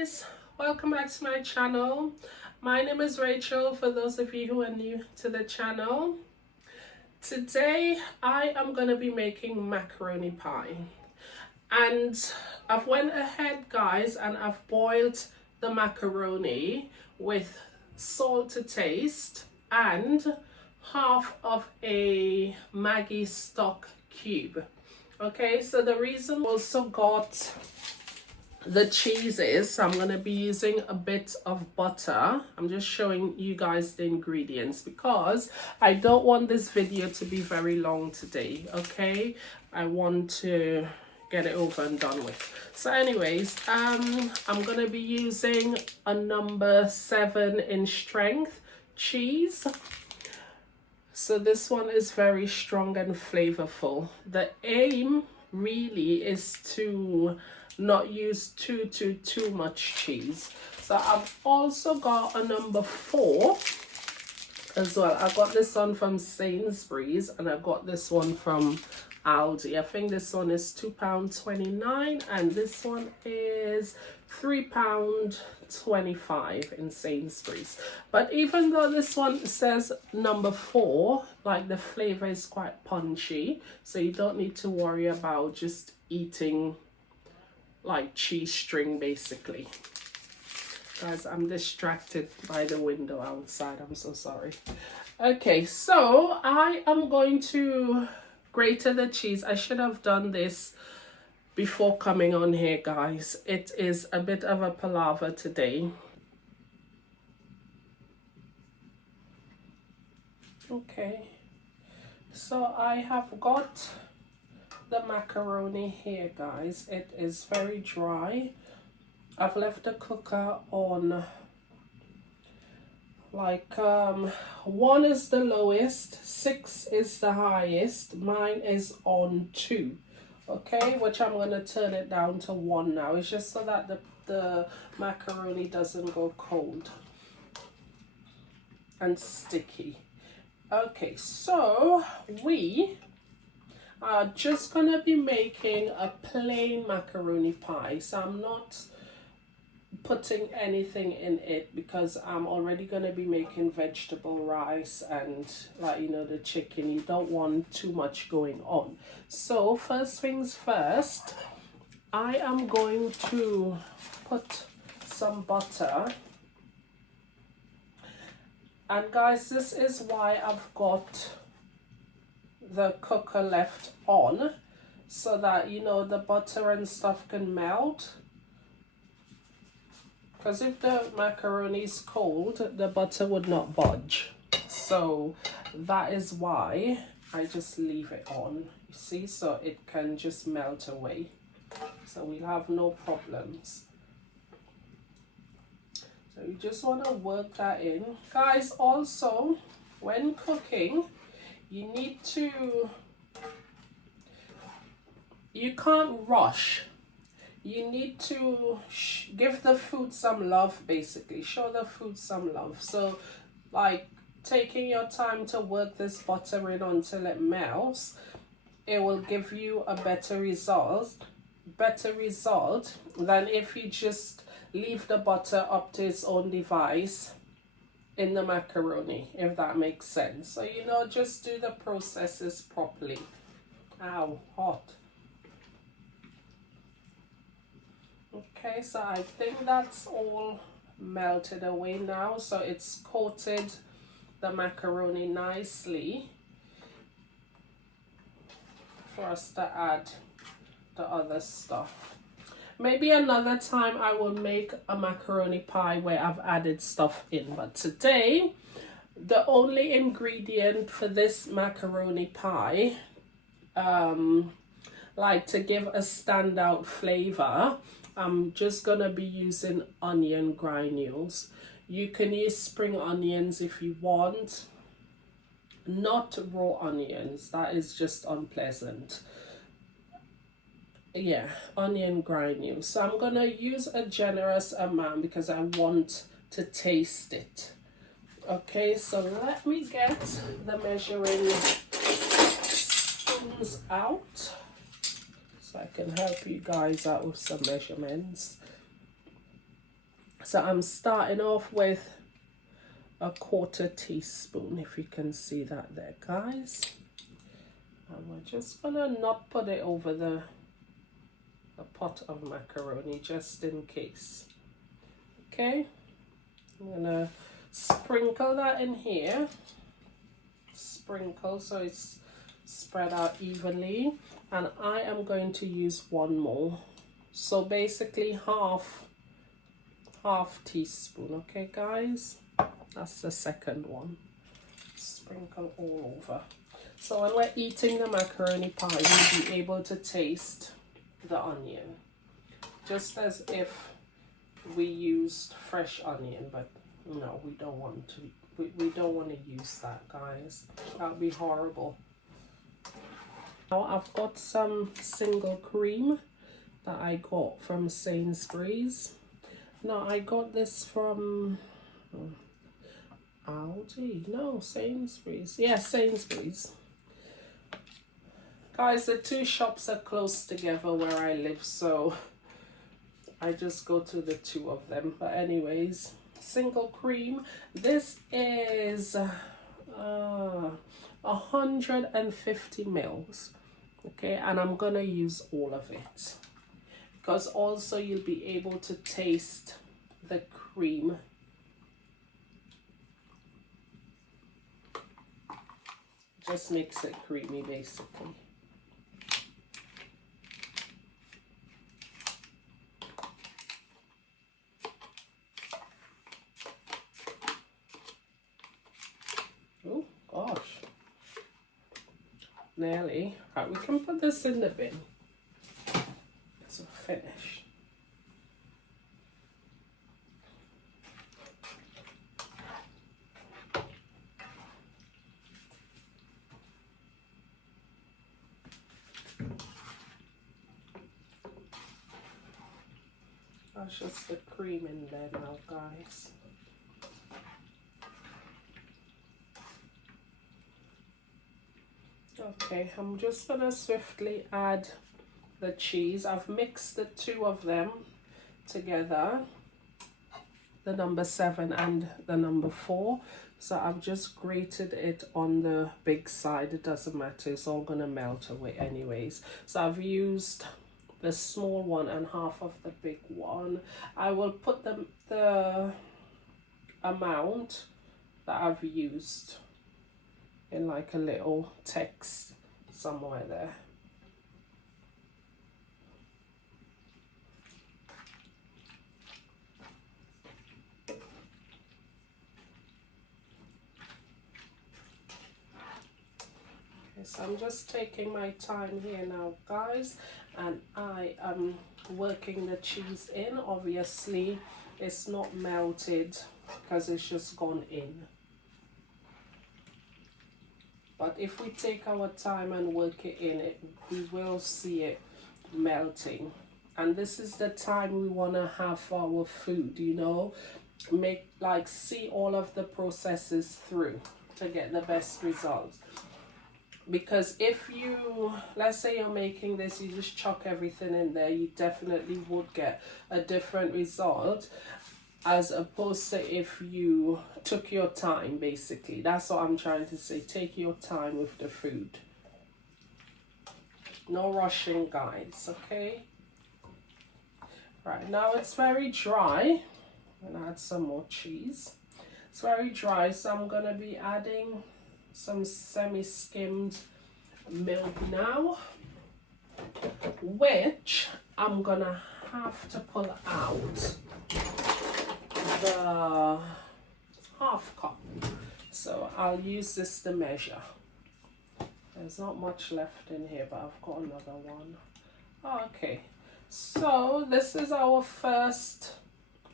guys, welcome back to my channel. My name is Rachel, for those of you who are new to the channel. Today I am going to be making macaroni pie, and I've went ahead guys and I've boiled the macaroni with salt to taste and half of a Maggi stock cube. Okay, so the reason also got the cheeses, I'm going to be using a bit of butter. I'm just showing you guys the ingredients because I don't want this video to be very long today. Okay, I want to get it over and done with. So anyways, I'm going to be using a number 7 in strength cheese. So this one is very strong and flavorful. The aim really is to not use too much cheese. So I've also got a number 4 as well. I got this one from Sainsbury's and I got this one from Aldi. I think this one is £2.29 and this one is £3.25 in Sainsbury's. But even though this one says number 4, like the flavor is quite punchy, so you don't need to worry about just eating like cheese string basically. Guys, I'm distracted by the window outside, I'm so sorry. Okay, so I am going to grate the cheese. I should have done this before coming on here guys. It is a bit of a palaver today. Okay, so I have got the macaroni here guys. It is very dry. I've left the cooker on like 1 is the lowest, 6 is the highest, mine is on 2. Okay, which I'm going to turn it down to 1 now. It's just so that the macaroni doesn't go cold and sticky. Okay, so we are just going to be making a plain macaroni pie. So I'm not putting anything in it because I'm already going to be making vegetable rice and like, you know, the chicken. You don't want too much going on. So first things first, I am going to put some butter. And guys, this is why I've got the cooker left on, so that, you know, the butter and stuff can melt. Because if the macaroni is cold, the butter would not budge. So that is why I just leave it on, you see, so it can just melt away. So we'll have no problems. So you just want to work that in. Guys, also, when cooking, you need to, you can't rush. You need to give the food some love, basically. Show the food some love. So, like, taking your time to work this butter in until it melts, it will give you a better result than if you just leave the butter up to its own device in the macaroni, if that makes sense. So, you know, just do the processes properly. Ow, hot. Okay, so I think that's all melted away now. So it's coated the macaroni nicely for us to add the other stuff. Maybe another time I will make a macaroni pie where I've added stuff in. But today, the only ingredient for this macaroni pie, like to give a standout flavor, I'm just going to be using onion granules. You can use spring onions if you want. Not raw onions. That is just unpleasant. Yeah, onion granules. So I'm going to use a generous amount because I want to taste it. Okay, so let me get the measuring spoons out, so I can help you guys out with some measurements. So I'm starting off with a 1/4 teaspoon, if you can see that there, guys. And we're just gonna not put it over the pot of macaroni, just in case. Okay, I'm gonna sprinkle that in here. Sprinkle so it's spread out evenly, and I am going to use one more. So basically half teaspoon. Okay, guys, that's the second one. Sprinkle all over. So when we're eating the macaroni pie, you'll be able to taste the onion, just as if we used fresh onion, but no, we don't want to. We don't want to use that, guys. That would be horrible. Now I've got some single cream that I got from Sainsbury's. No, I got this from Aldi. No, Sainsbury's. Yeah, Sainsbury's. Guys, the two shops are close together where I live, so I just go to the two of them. But anyways, single cream. This is 150 mils. Okay, and I'm gonna use all of it because also you'll be able to taste the cream. Just makes it creamy, basically. Oh gosh, nearly. Right, we can put this in the bin. So finish. That's just the cream in there now, guys. Okay, I'm just gonna swiftly add the cheese. I've mixed the two of them together, the number 7 and the number 4. So I've just grated it on the big side. It doesn't matter, it's all gonna melt away anyways. So I've used the small one and half of the big one. I will put the amount that I've used in like a little text somewhere there. Okay, so I'm just taking my time here now, guys, and I am working the cheese in. Obviously it's not melted because it's just gone in. But if we take our time and work it in, we will see it melting. And this is the time we want to have our food, you know, see all of the processes through to get the best results. Because if you, let's say you're making this, you just chuck everything in there, you definitely would get a different result, as opposed to if you took your time, basically. That's what I'm trying to say. Take your time with the food. No rushing, guys, okay? Right, now it's very dry. I'm gonna add some more cheese. It's very dry, so I'm gonna be adding some semi-skimmed milk now, which I'm gonna have to pull out the half cup, so I'll use this to measure. There's not much left in here, but I've got another one. Okay, so this is our first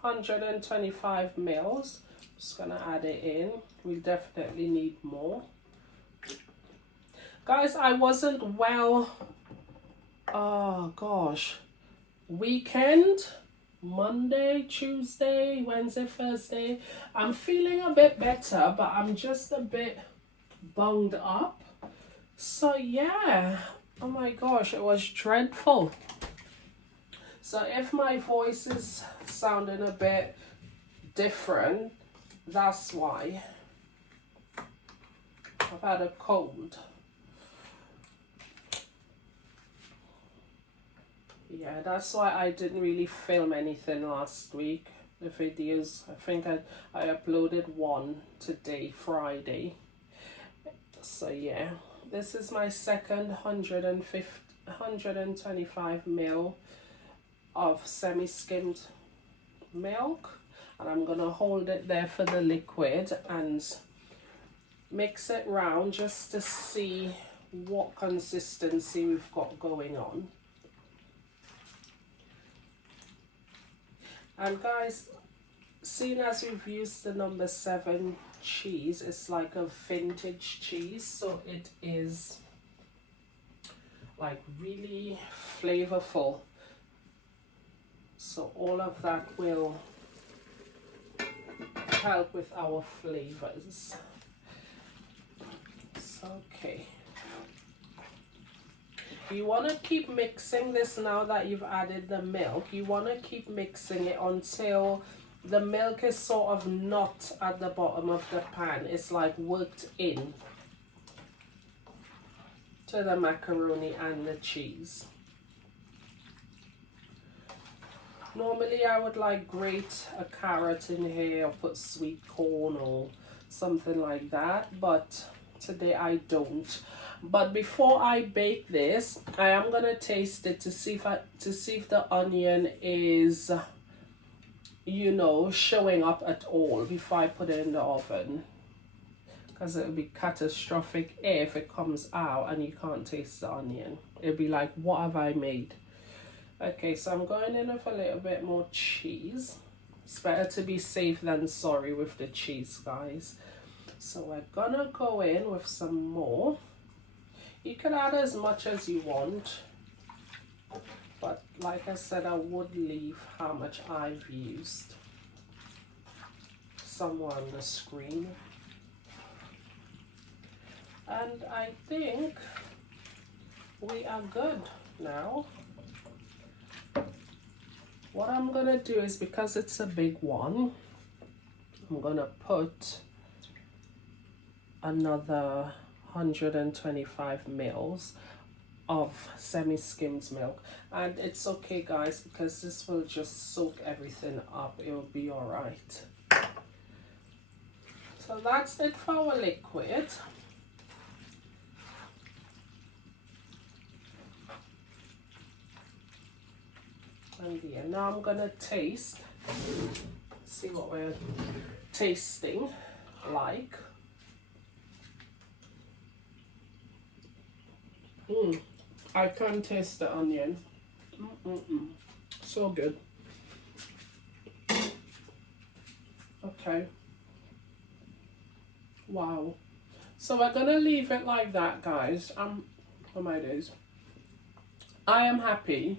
125 mils. Just gonna add it in. We definitely need more, guys. I wasn't well, oh gosh, weekend, Monday, Tuesday, Wednesday, Thursday. I'm feeling a bit better, but I'm just a bit bunged up. So yeah, oh my gosh, it was dreadful. So if my voice is sounding a bit different. That's why. I've had a cold. Yeah, that's why I didn't really film anything last week. The videos, I think I uploaded one today, Friday. So yeah, this is my second 125 ml of semi-skimmed milk, and I'm gonna hold it there for the liquid and mix it round just to see what consistency we've got going on. And guys, seeing as we've used the number 7 cheese, it's like a vintage cheese, so it is like really flavorful. So all of that will help with our flavors. Okay. You want to keep mixing this now that you've added the milk. You want to keep mixing it until the milk is sort of not at the bottom of the pan. It's like worked in to the macaroni and the cheese. Normally I would like grate a carrot in here or put sweet corn or something like that, but today I don't. But before I bake this, I am gonna taste it to see if the onion is, you know, showing up at all before I put it in the oven, because it would be catastrophic if it comes out and you can't taste the onion. It'd be like, what have I made? Okay, so I'm going in with a little bit more cheese. It's better to be safe than sorry with the cheese, guys. So we're gonna go in with some more. You can add as much as you want, but like I said, I would leave how much I've used somewhere on the screen. And I think we are good now. What I'm gonna do is, because it's a big one, I'm gonna put another 125 mils of semi-skimmed milk, and it's okay guys, because this will just soak everything up. It will be all right. So that's it for our liquid. And yeah, now I'm gonna taste, see what we're tasting like. I can taste the onion. So good. Okay. Wow. So we're gonna leave it like that, guys. Oh my days. I am happy.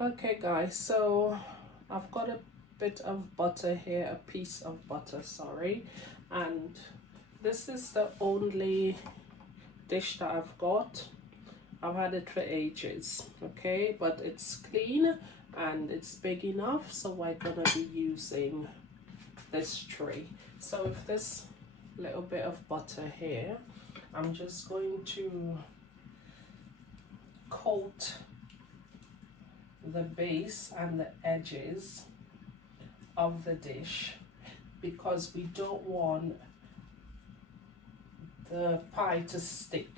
Okay guys, so I've got a bit of butter here, a piece of butter, sorry, and this is the only dish that I've got. I've had it for ages, okay, but it's clean and it's big enough, so we're gonna be using this tray. So with this little bit of butter here, I'm just going to coat the base and the edges of the dish, because we don't want the pie to stick,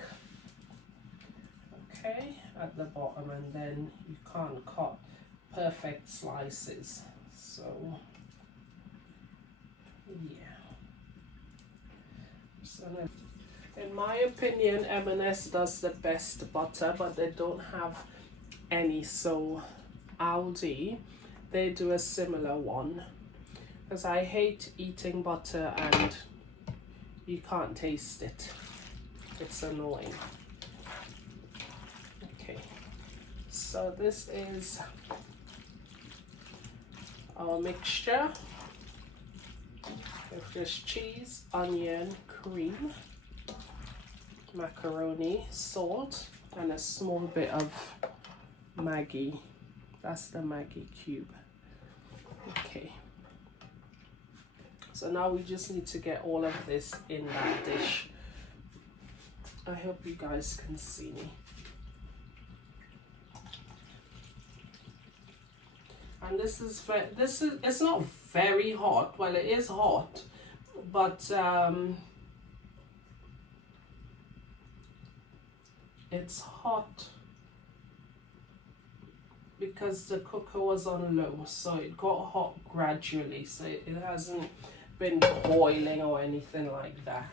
okay, at the bottom, and then you can't cut perfect slices. So yeah, so in my opinion, M&S does the best butter, but they don't have any, so Aldi, they do a similar one, because I hate eating butter and you can't taste it. It's annoying. Okay, so this is our mixture with just cheese, onion, cream, macaroni, salt, and a small bit of Maggi. That's the Maggi cube. Okay. So now we just need to get all of this in that dish. I hope you guys can see me. And it's not very hot. Well, it is hot, but it's hot because the cooker was on low, so it got hot gradually, so it hasn't been boiling or anything like that.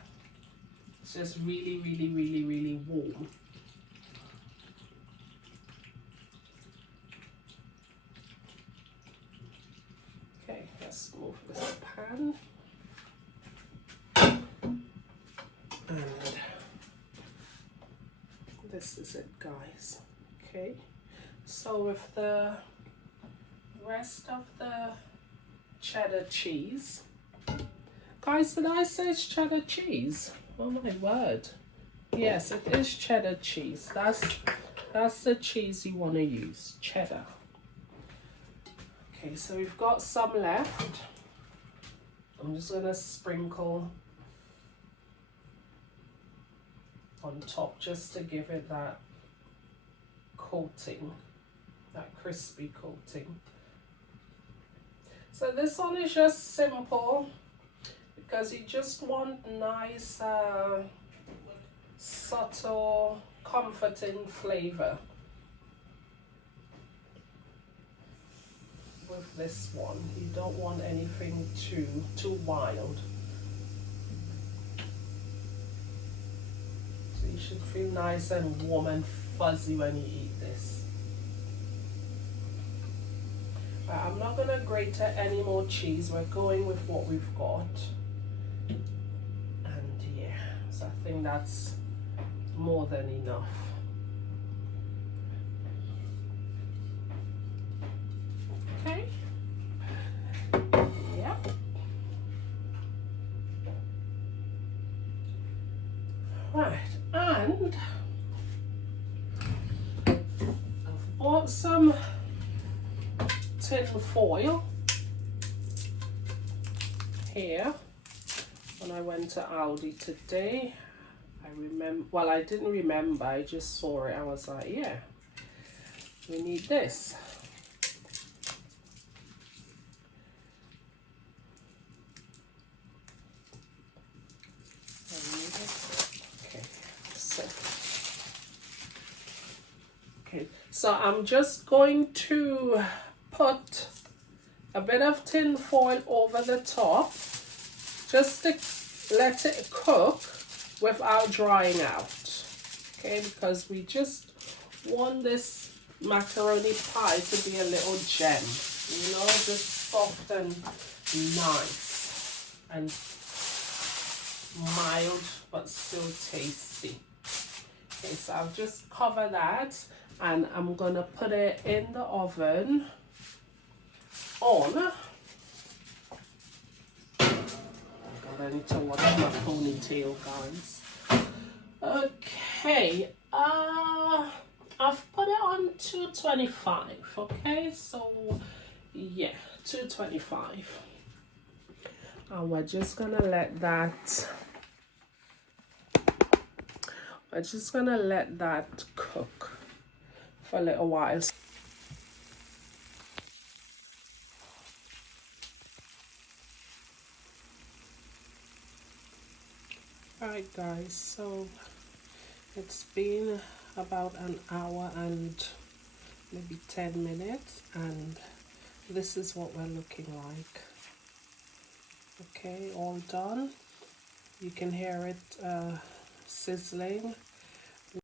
It's just really, really, really, really warm. Okay, let's move this pan. And this is it, guys. Okay, so with the rest of the cheddar cheese, guys, did I say it's cheddar cheese? Oh my word. Yes, it is cheddar cheese. That's the cheese you want to use, cheddar. Okay, so we've got some left. I'm just gonna sprinkle on top just to give it that coating, that crispy coating. So this one is just simple because you just want nice, subtle, comforting flavor with this one. You don't want anything too wild. So you should feel nice and warm and fuzzy when you eat this. I'm not gonna grate any more cheese. We're going with what we've got. And yeah, so I think that's more than enough. Okay. Yep. Right, and I've bought some tin foil here. When I went to Aldi today, I didn't remember, I just saw it. I was like, yeah, we need this. Okay, so I'm just going to put a bit of tin foil over the top just to let it cook without drying out. Okay, because we just want this macaroni pie to be a little gem, you know, just soft and nice and mild but still tasty. Okay, so I'll just cover that and I'm gonna put it in the oven on. God, I need to watch my ponytail, guys. Okay, I've put it on 225. Okay, so yeah, 225, and we're just gonna let that cook for a little while. Alright guys, so it's been about an hour and maybe 10 minutes and this is what we're looking like. Okay, all done. You can hear it sizzling